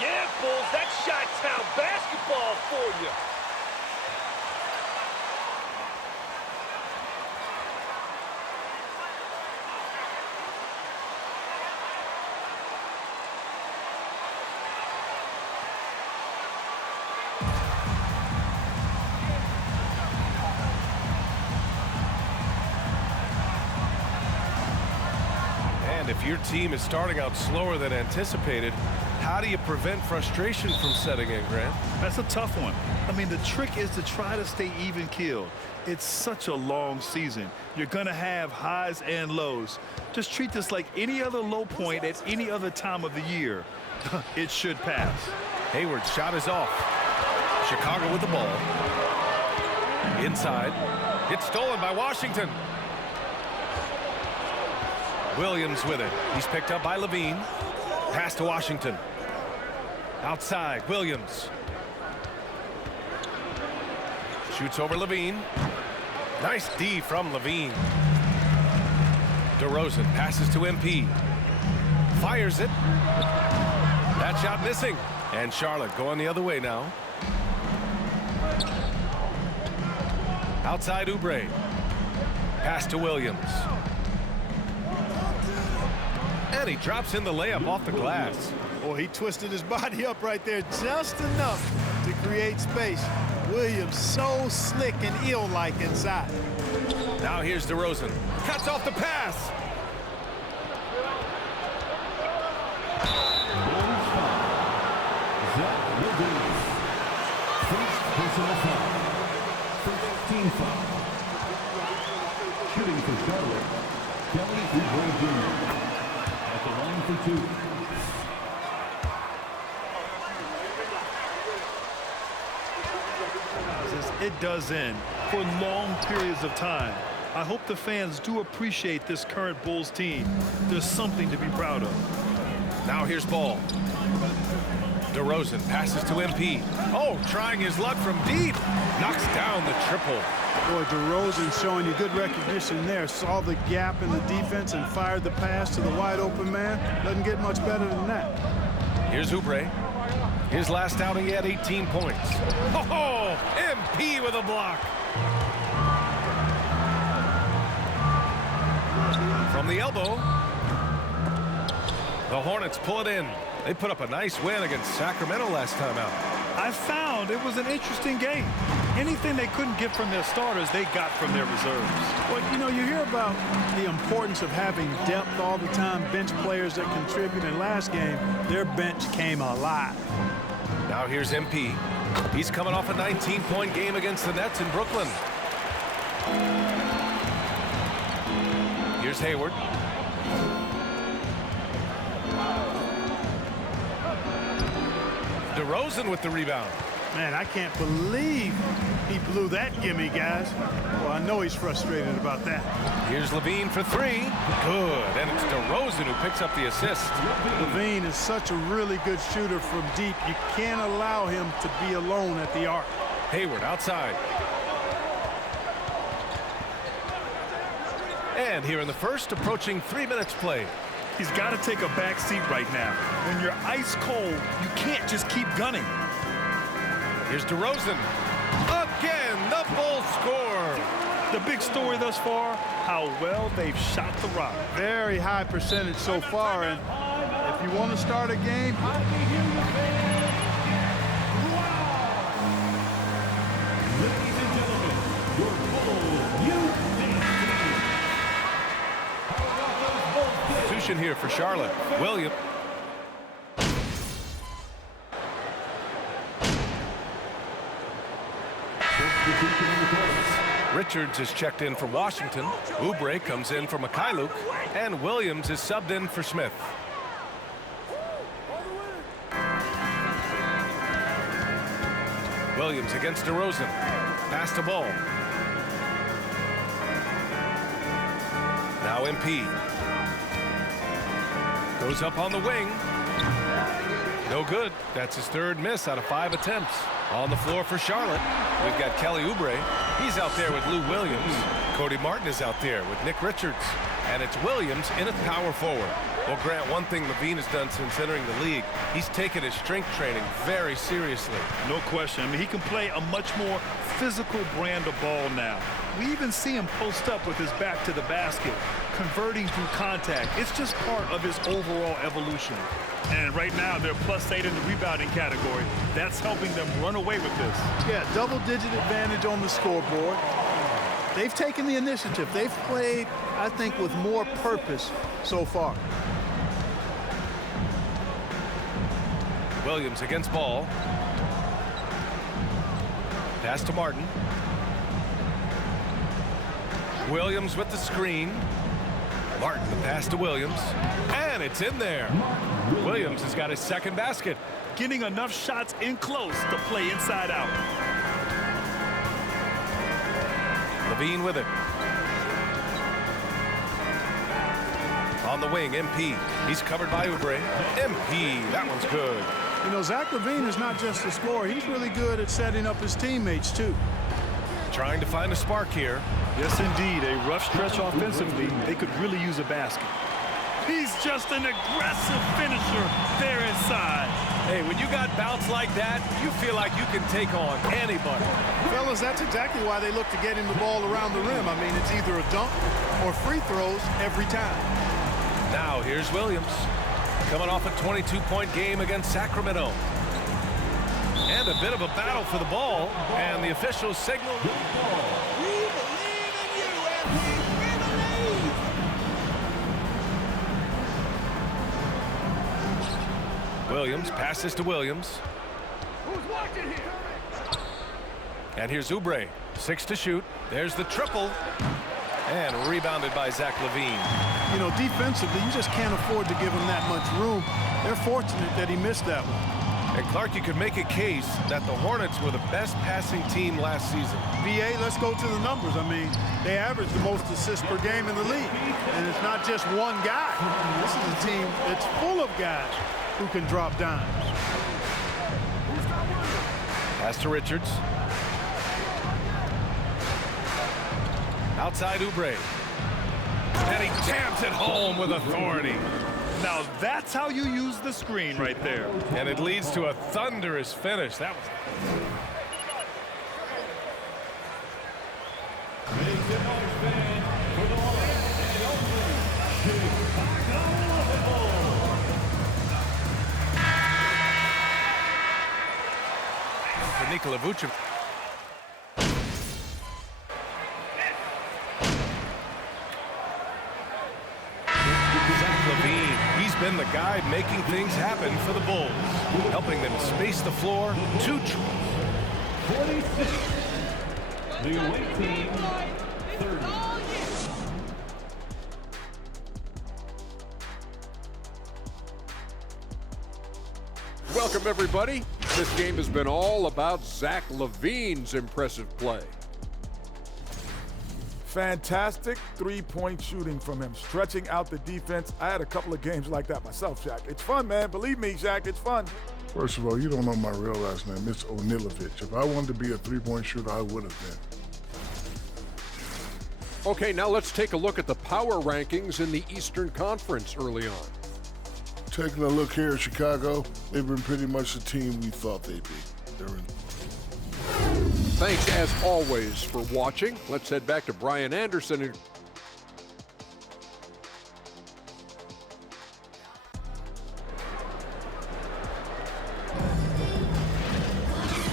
Yeah, Bulls, that's Chi-Town basketball for you. And if your team is starting out slower than anticipated, how do you prevent frustration from setting in, Grant? That's a tough one. I mean, the trick is to try to stay even-keeled. It's such a long season. You're going to have highs and lows. Just treat this like any other low point at any other time of the year. It should pass. Hayward's shot is off. Chicago with the ball. Inside. It's stolen by Washington. Williams with it. He's picked up by Levine. Pass to Washington. Outside, Williams. Shoots over Levine. Nice D from Levine. DeRozan passes to MP. Fires it. That shot missing. And Charlotte going the other way now. Outside Oubre. Pass to Williams. And he drops in the layup off the glass. Oh, he twisted his body up right there just enough to create space. Williams so slick and ill-like inside. Now here's DeRozan. Cuts off the pass. Team foul. Shooting for Charlotte, Kelly Oubre Jr. At the line for two. It does end for long periods of time. I hope the fans do appreciate this current Bulls team. There's something to be proud of. Now here's Ball. DeRozan passes to MP. Oh, trying his luck from deep. Knocks down the triple. Boy, DeRozan showing you good recognition there. Saw the gap in the defense and fired the pass to the wide open man. Doesn't get much better than that. Here's Oubre. His last outing, he had 18 points. Oh, MP with a block. From the elbow. The Hornets pull it in. They put up a nice win against Sacramento last time out. I found it was an interesting game. Anything they couldn't get from their starters, they got from their reserves. Well, you know, you hear about the importance of having depth all the time, bench players that contribute. In last game, their bench came alive. Now here's MP. He's coming off a 19-point game against the Nets in Brooklyn. Here's Hayward. DeRozan with the rebound. Man, I can't believe he blew that gimme, guys. Well, I know he's frustrated about that. Here's Levine for three. Good. And it's DeRozan who picks up the assist. Levine is such a really good shooter from deep. You can't allow him to be alone at the arc. Hayward outside. And here in the first, approaching 3 minutes played. He's got to take a back seat right now. When you're ice cold, you can't just keep gunning. Here's DeRozan. Again, the Bulls score. The big story thus far, how well they've shot the rock. Very high percentage so far, and if you want to start a game, Ladies and gentlemen, your Bulls Substitution here for Charlotte. Williams. Richards is checked in for Washington. Oubre comes in for Mikhailuk. And Williams is subbed in for Smith. Williams against DeRozan. Pass to Ball. Now MP. Goes up on the wing. No good. That's his third miss out of 5 attempts. On the floor for Charlotte, we've got Kelly Oubre. He's out there with Lou Williams. Cody Martin is out there with Nick Richards. And it's Williams in at power forward. Well, Grant, one thing Levine has done since entering the league, he's taken his strength training very seriously. No question. I mean, he can play a much more physical brand of ball now. We even see him post up with his back to the basket, converting through contact. It's just part of his overall evolution. And right now, they're +8 in the rebounding category. That's helping them run away with this. Yeah, double-digit advantage on the scoreboard. They've taken the initiative. They've played, I think, with more purpose so far. Williams against ball. Pass to Martin. Williams with the screen. Martin the pass to Williams. And it's in there. Williams has got his second basket. Getting enough shots in close to play inside out. Levine with it. On the wing, MP. He's covered by Oubre. MP, that one's good. You know, Zach LaVine is not just a scorer. He's really good at setting up his teammates, too. Trying to find a spark here. Yes, indeed. A rough stretch offensively. They could really use a basket. He's just an aggressive finisher there inside. Hey, when you got bounce like that, you feel like you can take on anybody. Fellas, that's exactly why they look to get him the ball around the rim. I mean, it's either a dunk or free throws every time. Now, here's Williams. Coming off a 22-point game against Sacramento. And a bit of a battle for the ball. And the officials signal. We believe in you, MP. We believe. Williams passes to Williams. Who's watching here? And here's Oubre. 6 to shoot. There's the triple. And rebounded by Zach LaVine. You know, defensively, you just can't afford to give him that much room. They're fortunate that he missed that one. And Clark, you could make a case that the Hornets were the best passing team last season. VA, let's go to the numbers. I mean, they average the most assists per game in the league. And it's not just one guy. This is a team that's full of guys who can drop dimes. Pass to Richards. Outside Oubre. And he jams it home with authority. Now that's how you use the screen right there. And it leads to a thunderous finish. That was... Make the noise, fan, for the one and only Chicago Bulls. For Nikola Vucevic. He's been the guy making things happen for the Bulls, helping them space the floor. 46. The away team, 30. Welcome, everybody. This game has been all about Zach LaVine's impressive play. Fantastic three-point shooting from him, stretching out the defense. I had a couple of games like that myself, Shaq. It's fun, man. Believe me, Shaq, it's fun. First of all, you don't know my real last name. It's Onilovich. If I wanted to be a three-point shooter, I would have been. Okay, now let's take a look at the power rankings in the Eastern Conference early on. Taking a look here at Chicago, they've been pretty much the team we thought they'd be. They're in. Thanks, as always, for watching. Let's head back to Brian Anderson.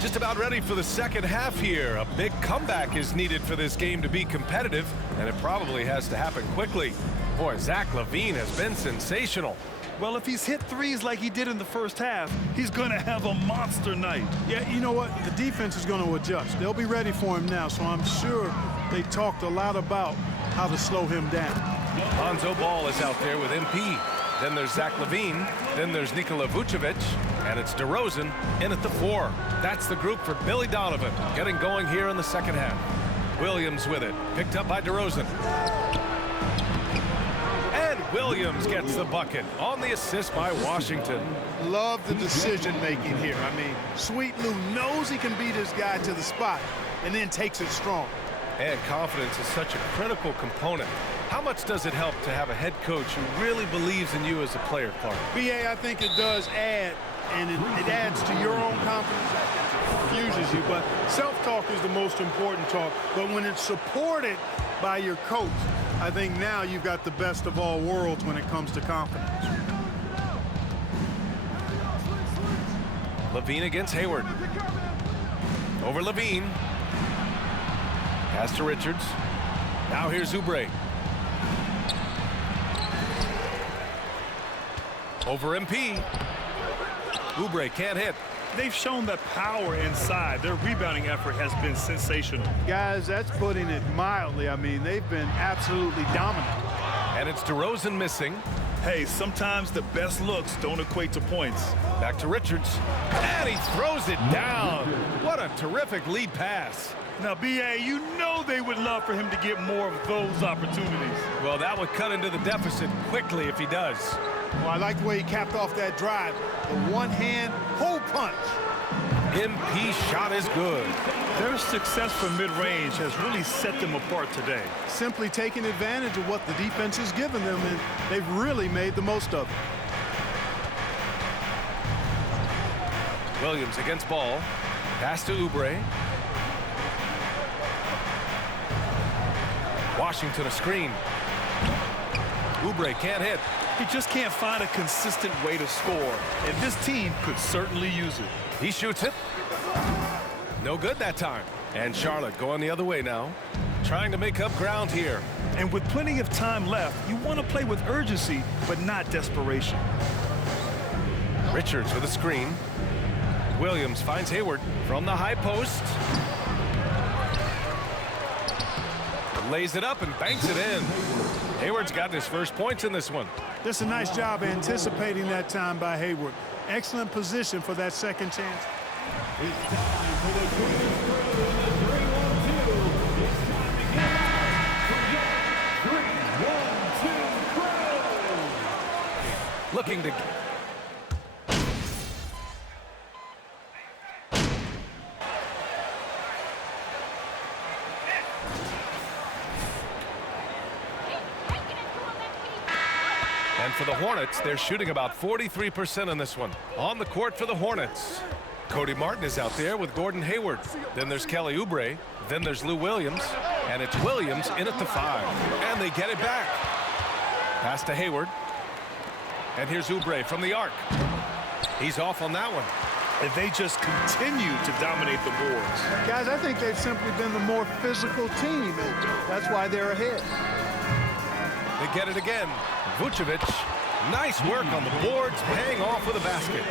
Just about ready for the second half here. A big comeback is needed for this game to be competitive, and it probably has to happen quickly. Boy, Zach LaVine has been sensational. Well, if he's hit threes like he did in the first half, he's going to have a monster night. Yeah, you know what? The defense is going to adjust. They'll be ready for him now, so I'm sure they talked a lot about how to slow him down. Lonzo Ball is out there with MP. Then there's Zach LaVine. Then there's Nikola Vucevic. And it's DeRozan in at the 4. That's the group for Billy Donovan, getting going here in the second half. Williams with it. Picked up by DeRozan. Williams gets the bucket on the assist by Washington. Love the decision-making here. I mean, Sweet Lou knows he can beat his guy to the spot and then takes it strong. And confidence is such a critical component. How much does it help to have a head coach who really believes in you as a player, Clark? BA, I think it does add, and it adds to your own confidence. Fuses you, but self-talk is the most important talk. But when it's supported by your coach, I think now you've got the best of all worlds when it comes to confidence. Levine against Hayward. Over Levine. Pass to Richards. Now here's Oubre. Over MP. Oubre can't hit. They've shown that power inside. Their rebounding effort has been sensational. Guys, that's putting it mildly. I mean, they've been absolutely dominant. And it's DeRozan missing. Hey, sometimes the best looks don't equate to points. Back to Richards. And he throws it down. What a terrific lead pass. Now, BA, you know they would love for him to get more of those opportunities. Well, that would cut into the deficit quickly if he does. Well, I like the way he capped off that drive. The one-hand hole punch. MP shot is good. Their success from mid-range has really set them apart today. Simply taking advantage of what the defense has given them, and they've really made the most of it. Williams against Ball. Pass to Oubre. Washington a screen. Oubre can't hit. He just can't find a consistent way to score, and this team could certainly use it. He shoots it. No good that time. And Charlotte going the other way now. Trying to make up ground here. And with plenty of time left, you want to play with urgency, but not desperation. Richards with a screen. Williams finds Hayward from the high post. Lays it up and banks it in. Hayward's got his first points in this one. That's a nice job anticipating that time by Hayward. Excellent position for that second chance. It's time for the Queen's Crew in the 3-1-2. It's time to get out for your 3-1-2 crew. Looking to... And for the Hornets, they're shooting about 43% in this one. On the court for the Hornets. Cody Martin is out there with Gordon Hayward. Then there's Kelly Oubre. Then there's Lou Williams. And it's Williams in at the 5. And they get it back. Pass to Hayward. And here's Oubre from the arc. He's off on that one. And they just continue to dominate the boards. Guys, I think they've simply been the more physical team, and that's why they're ahead. They get it again. Vucevic, nice work on the boards, paying off with a basket.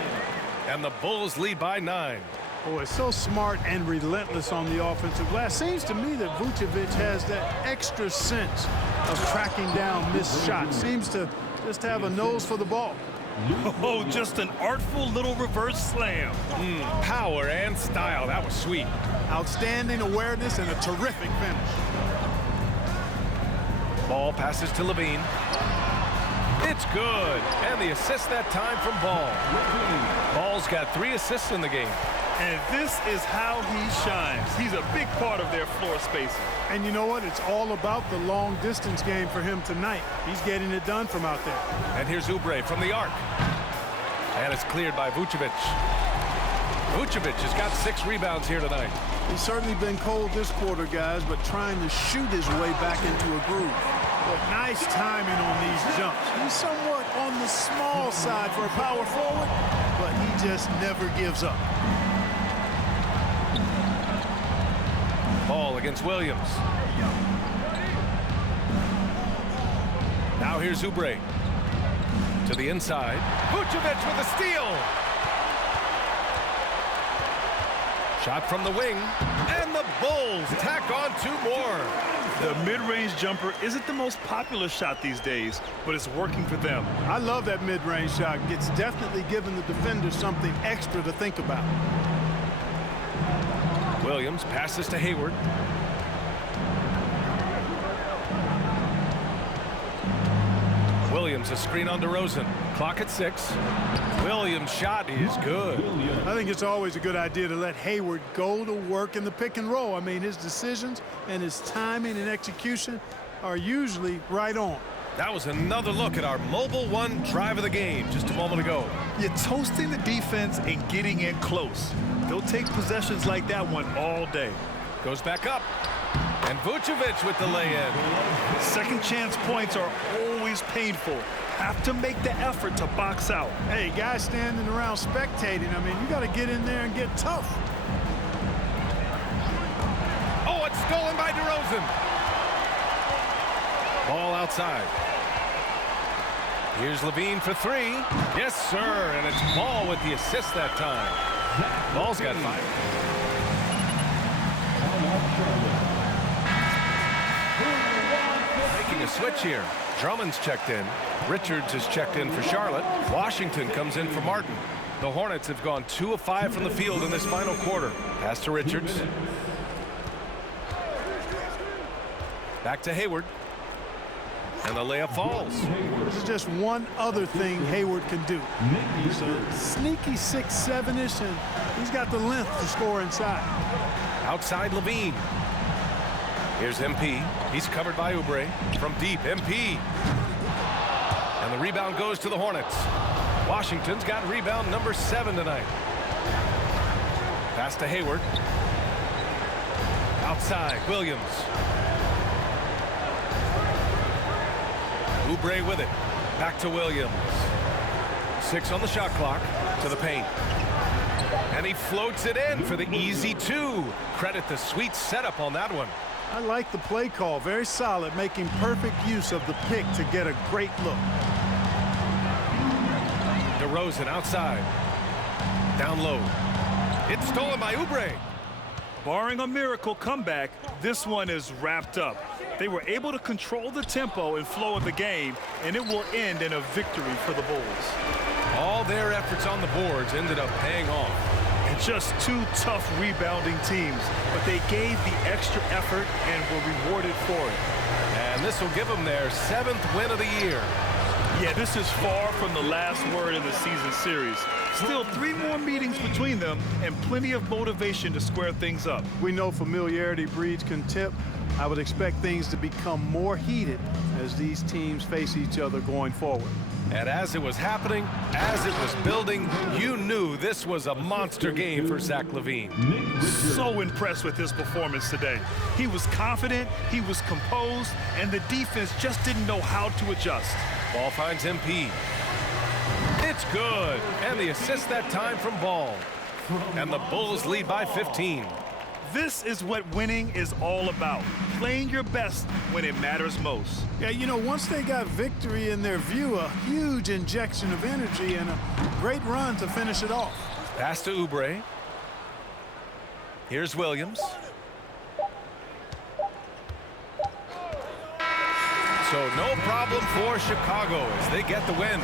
And the Bulls lead by 9. Oh, it's so smart and relentless on the offensive glass. Seems to me that Vucevic has that extra sense of tracking down missed shots. Seems to just have a nose for the ball. Oh, just an artful little reverse slam. Power and style. That was sweet. Outstanding awareness and a terrific finish. Ball passes to Levine. It's good. And the assist that time from Ball. Ball's got 3 assists in the game. And this is how he shines. He's a big part of their floor spacing. And you know what? It's all about the long distance game for him tonight. He's getting it done from out there. And here's Oubre from the arc. And it's cleared by Vucevic. Vucevic has got 6 rebounds here tonight. He's certainly been cold this quarter, guys, but trying to shoot his way back into a groove. But nice timing on these jumps. He's somewhat on the small side for a power forward, but he just never gives up. Ball against Williams. Now here's Oubre. To the inside. Vucevic with a steal. Shot from the wing. And the Bulls tack on 2 more. The mid-range jumper isn't the most popular shot these days, but it's working for them. I love that mid-range shot. It's definitely given the defender something extra to think about. Williams passes to Hayward. Williams a screen on DeRozan. Clock at 6. Williams' shot is good. I think it's always a good idea to let Hayward go to work in the pick and roll. I mean, his decisions and his timing and execution, are usually right on. That was another look at our Mobile One drive of the game just a moment ago. You're toasting the defense and getting in close. They'll take possessions like that one all day. Goes back up. And Vucevic with the lay-in. Second chance points are always painful. Have to make the effort to box out. Hey, guys standing around spectating, I mean, you got to get in there and get tough. Oh, it's stolen by DeRozan. Ball outside. Here's Levine for three. Yes, sir, and it's Ball with the assist that time. Ball's got 5. Making a switch here. Drummond's checked in. Richards is checked in for Charlotte. Washington comes in for Martin. The Hornets have gone 2 of 5 from the field in this final quarter. Pass to Richards. Back to Hayward. And the layup falls. This is just one other thing Hayward can do. He's a sneaky 6'7"ish, and he's got the length to score inside. Outside Levine. Here's MP. He's covered by Oubre. From deep, MP. And the rebound goes to the Hornets. Washington's got rebound number 7 tonight. Pass to Hayward. Outside, Williams. Oubre with it. Back to Williams. 6 on the shot clock. To the paint. And he floats it in for the easy 2. Credit the sweet setup on that one. I like the play call. Very solid, making perfect use of the pick to get a great look. DeRozan outside. Down low. It's stolen by Oubre. Barring a miracle comeback, this one is wrapped up. They were able to control the tempo and flow of the game, and it will end in a victory for the Bulls. All their efforts on the boards ended up paying off. And just 2 tough rebounding teams, but they gave the extra effort and were rewarded for it. And this will give them their 7th win of the year. Yeah, this is far from the last word in the season series. Still 3 more meetings between them and plenty of motivation to square things up. We know familiarity breeds contempt. I would expect things to become more heated as these teams face each other going forward. And as it was happening, as it was building, you knew this was a monster game for Zach LaVine. So impressed with his performance today. He was confident, he was composed, and the defense just didn't know how to adjust. Ball finds MP. It's good. And the assist that time from Ball. And the Bulls lead by 15. This is what winning is all about. Playing your best when it matters most. Yeah, you know, once they got victory in their view, a huge injection of energy and a great run to finish it off. Pass to Oubre. Here's Williams. So no problem for Chicago as they get the win.